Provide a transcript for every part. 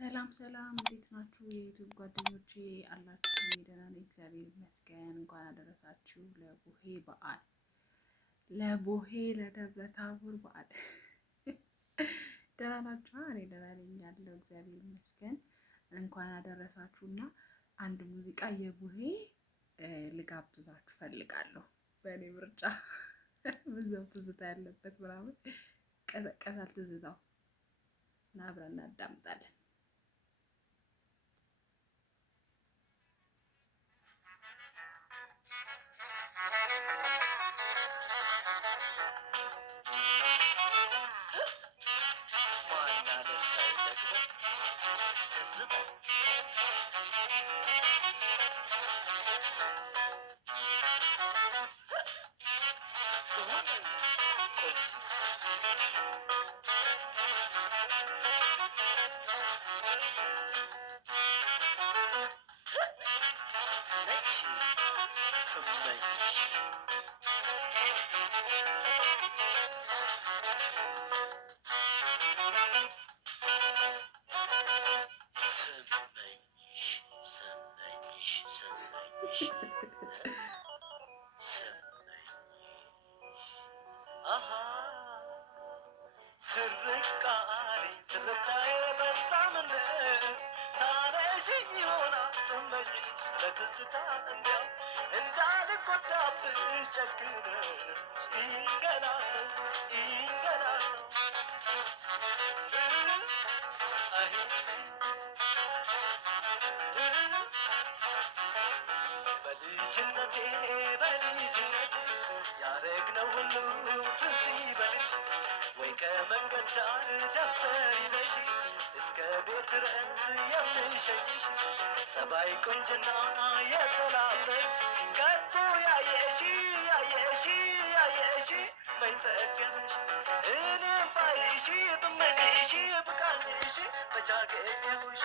ሰላም ሰላም፣ እንዴት ናችሁ የዩቲዩብ ጓደኞቼ? አላችሁ? ደህና ነኝ እግዚአብሔር ይመስገን። እንኳን አደረሳችሁ ለቡሄ በዓል፣ ለቡሄ ለደብረ ታቦር በዓል። ደህና ናችሁ? እኔ ደህና ነኝ ያለው እግዚአብሔር ይመስገን። እንኳን አደረሳችሁና አንድ ሙዚቃ የቡሄ ልጋብዛችሁ ፈልጋለሁ። በእኔ ምርጫ ብዙም ትዝታ ያለበት ምናምን ቀዘቀዛል ትዝታው እና አብረን እናዳምጣለን። ከመንገድ ዳር ደብተር ይዘሽ እስከ ቤት ድረስ የምሸኝሽ ሰባይ ቁንጅና የተላበሽ ከቶ ያየሽ በይጠገምሽ እኔም ባይሽ ብመኝሽ ብቃኝሽ በቻገኘሁሽ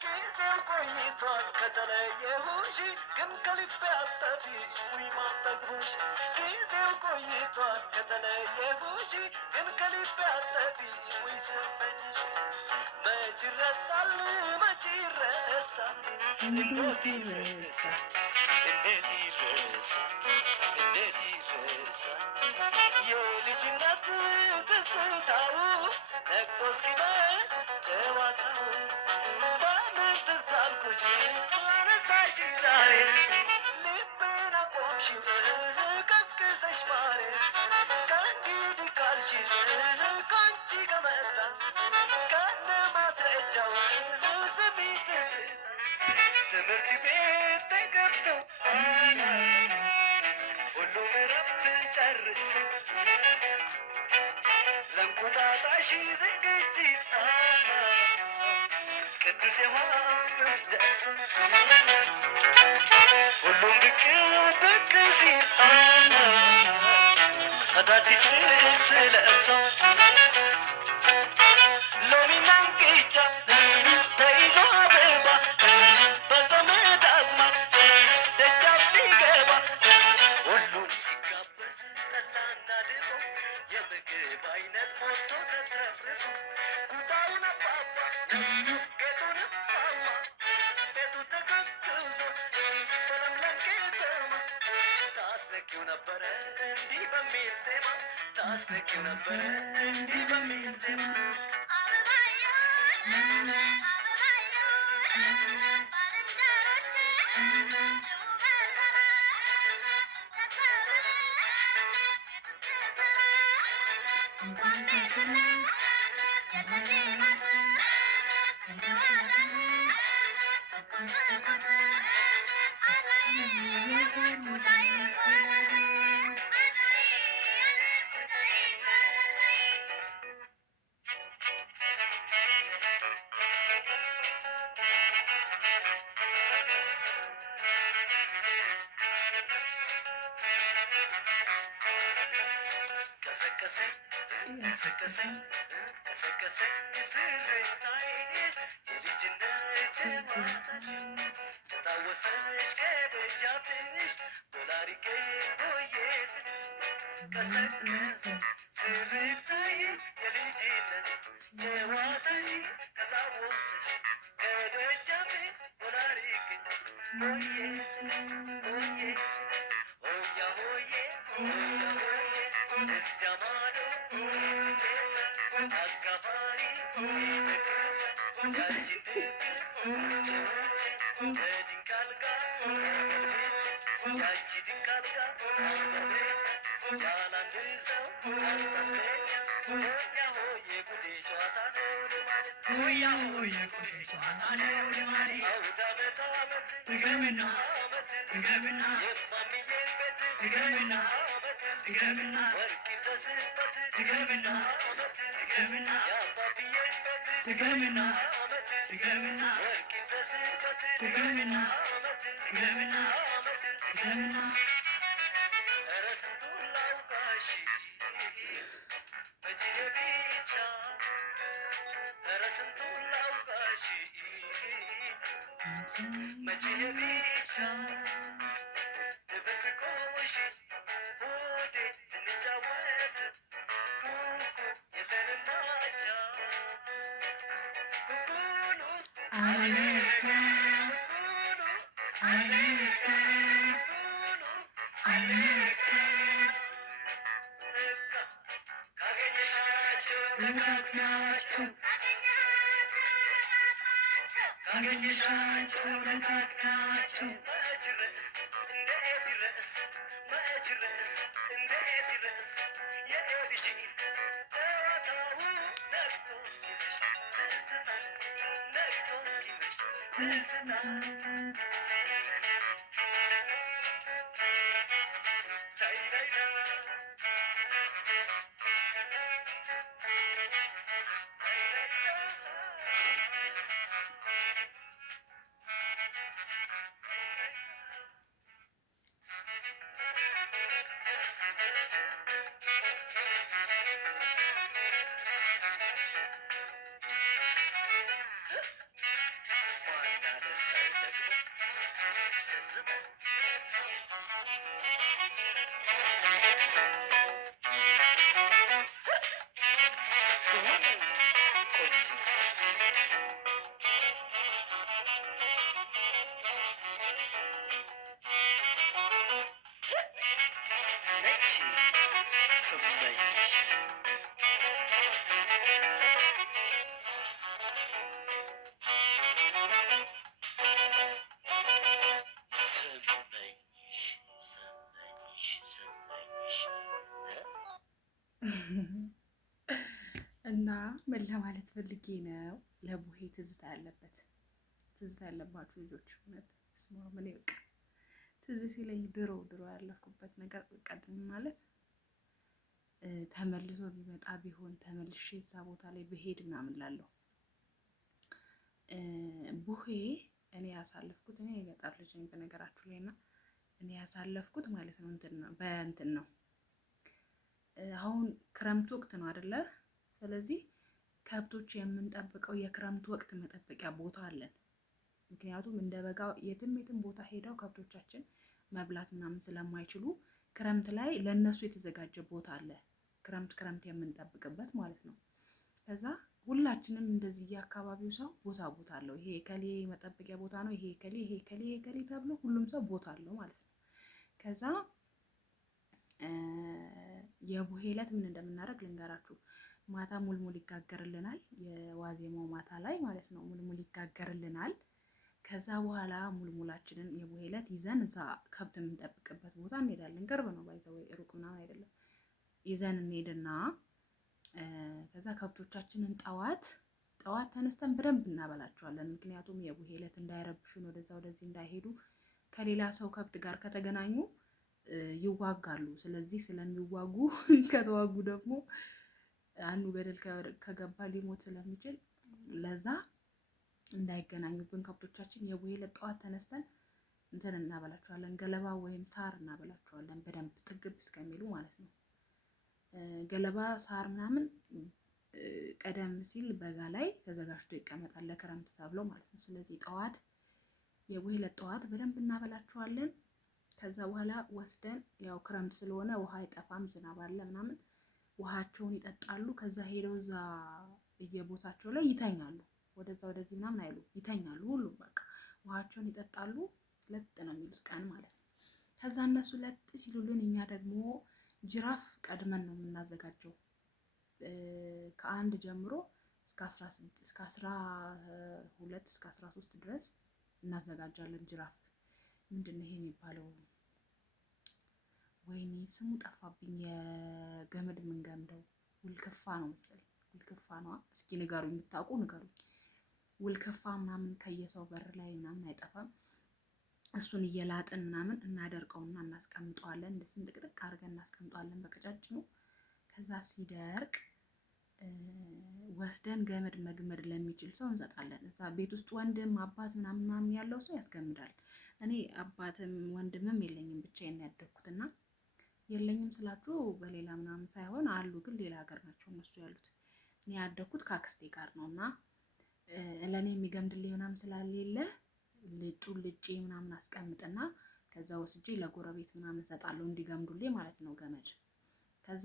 ጊዜው ቆይቷል ከተለየሁሽ ግን ከልቤ አጠፊ ውይ ማጠግቦሽ ጊዜው ቆይቷል ከተለየሁሽ ግን ከልቤ አጠፊ ውይ ስመኝሽ መች ይረሳል መች ይረሳል እንዴት ይረሳል እንዴት ይረሳል እንዴት ይረሳል የልጅነት ትዝታው ነግቶ እስኪመሽ ጨዋታው በምን ትዝ አልኩሽ አነሳሽ ዛሬ ልቤን አቆምሽው ቀስቅሰሽ ማሬ ከእንግዲህ ካልሽኝ ከአንቺ ከመጣ ከነ ማስረጃው ስሚ ትዝታ ትምህርት ቤት ተገብተው ሁሉም እረፍት ጨርሶ ለእንቁጣጣሽ ዝግጅት ቅዱስ ዮሐንስ ደርሶ ሁሉም ብቅ ብቅ ሲል አዳዲስ ልብስ ለብሶ ሎሚና እንቅጫ ተይዞ አበባ በዘመድ አዝማድ ደጃፍ ሲገባ ሁሉም ሲጋበዝ ጠላና ድፎ የምግብ አይነት ሞልቶ ተትረፍርፎ ኩታውን አባባ ለብሶ ጌጡንም ማማ ቤቱ ተቀዝቅዞ በለምለም ከተማ ታስነኪው ነበረ እንዲህ በሚል ዜማ ታስነኪው ነበረ እንዲህ በሚል ዜማ ቀሰቀሰኝ ስርታዬ የልጅነት ጨዋታሽ ከታወሰሽ ከደጃፍሽ ዶላሪጌ ሆዬ ስል ቀሰቀሰኝ ስርታዬ የልጅነት ጨዋታሽ እና ምን ለማለት ፈልጌ ነው፣ ለቡሄ ትዝታ ያለባችሁ ልጆች እውነት ስማ፣ ምን በቃ ትዝ ሲለኝ ድሮ ያለፍኩበት ነገር ቀድም ማለት ተመልሶ ቢመጣ ቢሆን ተመልሼ እዛ ቦታ ላይ ብሄድ ምናምን ላለሁ። ቡሄ እኔ ያሳለፍኩት እኔ የገጠር ልጅ ነኝ በነገራችሁ ላይ እና እኔ ያሳለፍኩት ማለት ነው በእንትን ነው። አሁን ክረምት ወቅት ነው አይደለ? ስለዚህ ከብቶች የምንጠብቀው የክረምት ወቅት መጠበቂያ ቦታ አለን። ምክንያቱም እንደ በጋ የትም ቦታ ሄደው ከብቶቻችን መብላት ምናምን ስለማይችሉ ክረምት ላይ ለነሱ የተዘጋጀ ቦታ አለ። ክረምት የምንጠብቅበት ማለት ነው። ከዛ ሁላችንም እንደዚህ የአካባቢው ሰው ቦታ አለው። ይሄ ከሌ መጠበቂያ ቦታ ነው፣ ይሄ ከሌ ተብሎ ሁሉም ሰው ቦታ አለው ማለት ነው። ከዛ የቡሄ ዕለት ምን እንደምናደርግ ልንገራችሁ። ማታ ሙልሙል ይጋገርልናል። የዋዜማው ማታ ላይ ማለት ነው ሙልሙል ይጋገርልናል። ከዛ በኋላ ሙልሙላችንን የቡሄ ዕለት ይዘን እዛ ከብት የምንጠብቅበት ቦታ እንሄዳለን። ቅርብ ነው ባይዘው ሩቅ ምናምን አይደለም። ይዘን እንሄድና ከዛ ከብቶቻችንን ጠዋት ተነስተን በደንብ እናበላቸዋለን። ምክንያቱም የቡሄ ዕለት እንዳይረብሹን ወደዚህ እንዳይሄዱ ከሌላ ሰው ከብት ጋር ከተገናኙ ይዋጋሉ። ስለዚህ ስለሚዋጉ ከተዋጉ ደግሞ አንዱ ገደል ከገባ ሊሞት ስለሚችል ለዛ እንዳይገናኙብን ከብቶቻችን የቡሄ ዕለት ጠዋት ተነስተን እንትን እናበላቸዋለን። ገለባ ወይም ሳር እናበላቸዋለን በደንብ ጥግብ እስከሚሉ ማለት ነው። ገለባ ሳር ምናምን ቀደም ሲል በጋ ላይ ተዘጋጅቶ ይቀመጣል ለክረምት ተብሎ ማለት ነው። ስለዚህ የቡሄ ዕለት ጠዋት በደንብ እናበላቸዋለን። ከዛ በኋላ ወስደን ያው ክረምት ስለሆነ ውሃ አይጠፋም፣ ዝናብ አለ ምናምን፣ ውሃቸውን ይጠጣሉ። ከዛ ሄደው እዛ የቦታቸው ላይ ይተኛሉ። ወደዚህ ምናምን አይሉ፣ ይተኛሉ። ሁሉም በቃ ውሃቸውን ይጠጣሉ። ለጥ ነው የሚሉት ቀን ማለት ነው። ከዛ እነሱ ለጥ ሲሉልን እኛ ደግሞ ጅራፍ ቀድመን ነው የምናዘጋጀው። ከ1 ጀምሮ እስከ 12 እስከ 13 ድረስ እናዘጋጃለን። ጅራፍ ምንድን ነው ይሄ የሚባለው? ወይኔ ስሙ ጠፋብኝ። የገመድ የምንገምደው ውልክፋ ነው መሰለኝ። ውልክፋ ነው። እስኪ ንገሩኝ፣ የምታውቁ ንገሩኝ። ውልክፋ ምናምን ከየሰው በር ላይ ምናምን አይጠፋም። እሱን እየላጥን ምናምን እናደርቀውና እናስቀምጠዋለን። እንደዚህ ጥቅጥቅ አድርገን እናስቀምጠዋለን በቀጫጭኑ። ከዛ ሲደርቅ ወስደን ገመድ መግመድ ለሚችል ሰው እንሰጣለን። እዛ ቤት ውስጥ ወንድም አባት ምናምን ያለው ሰው ያስገምዳል። እኔ አባትም ወንድምም የለኝም፣ ብቻዬን ያደግኩትና የለኝም ስላችሁ በሌላ ምናምን ሳይሆን አሉ፣ ግን ሌላ ሀገር ናቸው እነሱ ያሉት። እኔ ያደግኩት ከአክስቴ ጋር ነው እና ለእኔ የሚገምድልኝ ምናምን ስላሌለ ልጬ ምናምን አስቀምጥና ከዛ ወስጄ ለጎረቤት ምናምን ሰጣለሁ እንዲገምዱልኝ ማለት ነው ገመድ። ከዛ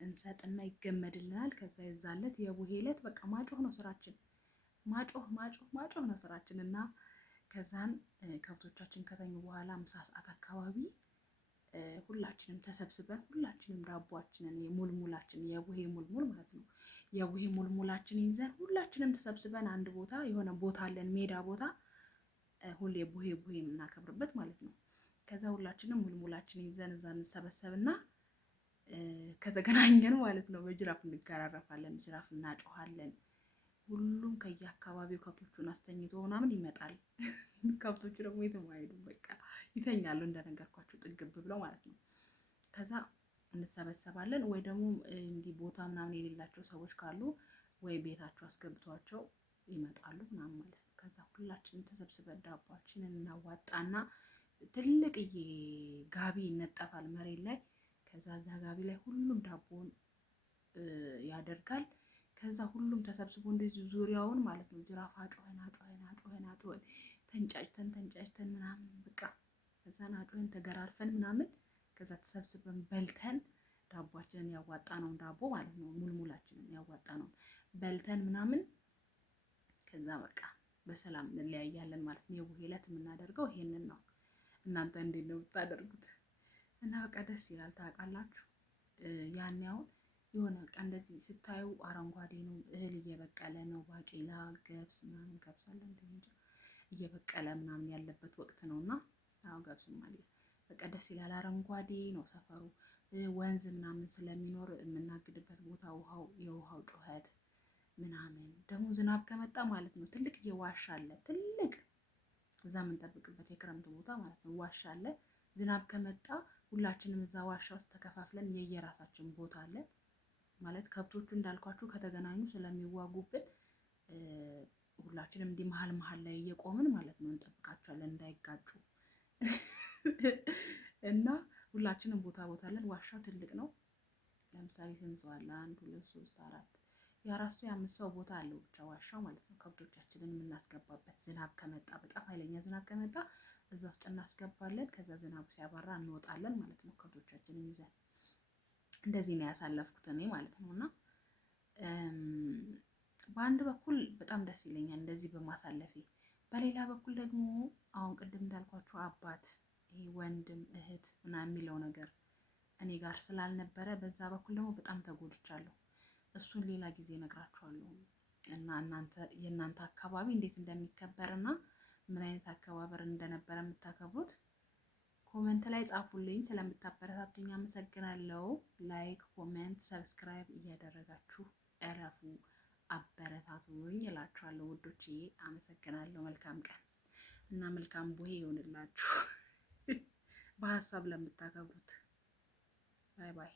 እንሰጥና ይገመድልናል። ከዛ የዛለት የቡሄ ዕለት በቃ ማጮህ ነው ስራችን፣ ማጮህ ነው ስራችን። እና ከዛን ከብቶቻችን ከተኙ በኋላ ምሳ ሰዓት አካባቢ ሁላችንም ተሰብስበን ሁላችንም ዳቦአችንን የሙልሙላችን የቡሄ ሙልሙል ማለት ነው የቡሄ ሙልሙላችን ይዘን ሁላችንም ተሰብስበን አንድ ቦታ የሆነ ቦታ አለን፣ ሜዳ ቦታ፣ ሁሌ ቡሄ የምናከብርበት ማለት ነው። ከዛ ሁላችንም ሙልሙላችን ይዘን እዛ እንሰበሰብና ከተገናኘን ማለት ነው በጅራፍ እንገራረፋለን፣ ጅራፍ እናጮሃለን። ሁሉም ከየአካባቢው ከብቶቹን አስተኝቶ ምናምን ይመጣል። ከብቶቹ ደግሞ የትም አይሄዱም፣ በቃ ይተኛሉ እንደነገርኳቸው ጥግብ ብለው ማለት ነው። ከዛ እንሰበሰባለን። ወይ ደግሞ እንዲህ ቦታ ምናምን የሌላቸው ሰዎች ካሉ ወይ ቤታቸው አስገብቷቸው ይመጣሉ ምናምን ማለት ነው። ከዛ ሁላችንም ተሰብስበን ዳቦአችንን እናዋጣና ትልቅዬ ጋቢ ይነጠፋል መሬት ላይ። ከዛ እዛ ጋቢ ላይ ሁሉም ዳቦን ያደርጋል። ከዛ ሁሉም ተሰብስቦ እንደዚህ ዙሪያውን ማለት ነው ጅራፍ አጮኸን ተንጫጭተን ምናምን በቃ ከዛን አጮኸን ተገራርፈን ምናምን ከዛ ተሰብስበን በልተን ዳቦአችንን ያዋጣነውን ዳቦ ማለት ነው ሙልሙላችንን ያዋጣነውን በልተን ምናምን ከዛ በቃ በሰላም እንለያያለን ማለት ነው። የቡሄ ዕለት የምናደርገው ይሄንን ነው። እናንተ እንዴት ነው የምታደርጉት? እና በቃ ደስ ይላል ታውቃላችሁ። ያን ያው የሆነ በቃ እንደዚህ ስታዩ አረንጓዴ ነው፣ እህል እየበቀለ ነው፣ ባቄላ ገብስ ምናምን ገብሳለ እንጂ እየበቀለ ምናምን ያለበት ወቅት ነውና አዎ ገብስም አለ። በቃ ደስ ይላል። አረንጓዴ ነው ሰፈሩ። ወንዝ ምናምን ስለሚኖር የምናግድበት ቦታ የውሃው ጩኸት ምናምን ደግሞ ዝናብ ከመጣ ማለት ነው ትልቅ የዋሻ አለ፣ ትልቅ እዛ የምንጠብቅበት የክረምት ቦታ ማለት ነው ዋሻ አለ። ዝናብ ከመጣ ሁላችንም እዛ ዋሻ ውስጥ ተከፋፍለን የየራሳችን ቦታ አለ ማለት ከብቶቹ እንዳልኳችሁ ከተገናኙ ስለሚዋጉብን ሁላችንም እንዲህ መሀል ላይ እየቆምን ማለት ነው እንጠብቃቸዋለን እንዳይጋጩ። እና ሁላችንም ቦታ አለን። ዋሻው ትልቅ ነው። ለምሳሌ ስንት ሰው አለ? 1 2 3 4 የ4 ሰው የ5 ሰው ቦታ አለው ብቻ ዋሻው ማለት ነው። ከብቶቻችንን የምናስገባበት ዝናብ ከመጣ በጣም ኃይለኛ ዝናብ ከመጣ እዛ ውስጥ እናስገባለን። ከዛ ዝናቡ ሲያባራ እንወጣለን ማለት ነው ከብቶቻችንን ይዘን። እንደዚህ ነው ያሳለፍኩት እኔ ማለት ነው። እና በአንድ በኩል በጣም ደስ ይለኛል እንደዚህ በማሳለፌ፣ በሌላ በኩል ደግሞ አሁን ቅድም እንዳልኳችሁ አባት ይሄ ወንድም እህት ምናምን የሚለው ነገር እኔ ጋር ስላልነበረ በዛ በኩል ደግሞ በጣም ተጎድቻለሁ። እሱን ሌላ ጊዜ እነግራችኋለሁ። እና የእናንተ አካባቢ እንዴት እንደሚከበር እና ምን አይነት አከባበር እንደነበረ የምታከብሩት ኮመንት ላይ ጻፉልኝ። ስለምታበረታቱኝ አመሰግናለሁ። ላይክ፣ ኮሜንት፣ ሰብስክራይብ እያደረጋችሁ እረፉ፣ አበረታቱኝ እላችኋለሁ ውዶቼ። አመሰግናለሁ። መልካም ቀን እና መልካም ቡሄ ይሆንላችሁ። በሀሳብ ለምታከብሩት ባይ ባይ።